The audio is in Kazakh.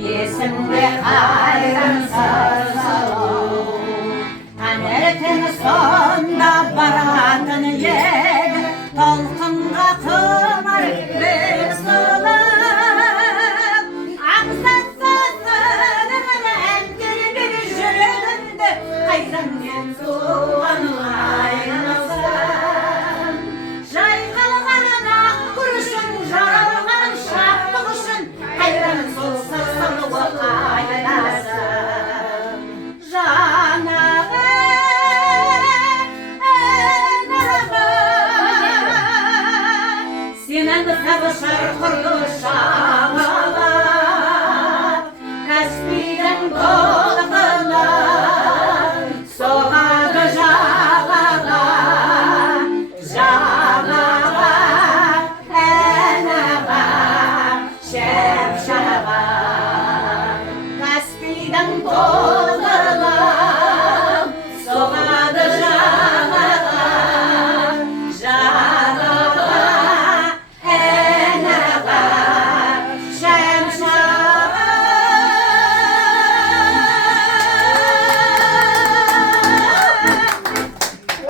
есімде қайран сарсалау таңертең сонда баратын еді толқынға құмар бір сұлу аңсатса сырын әндер жүрегімді қайранмен туған айналсам жайқалған ақ күрішін жаралған шаттық үшін қайран сол сарсалуы қайнасам жанағы сенің сабышар құрлы шағалап Каспийдің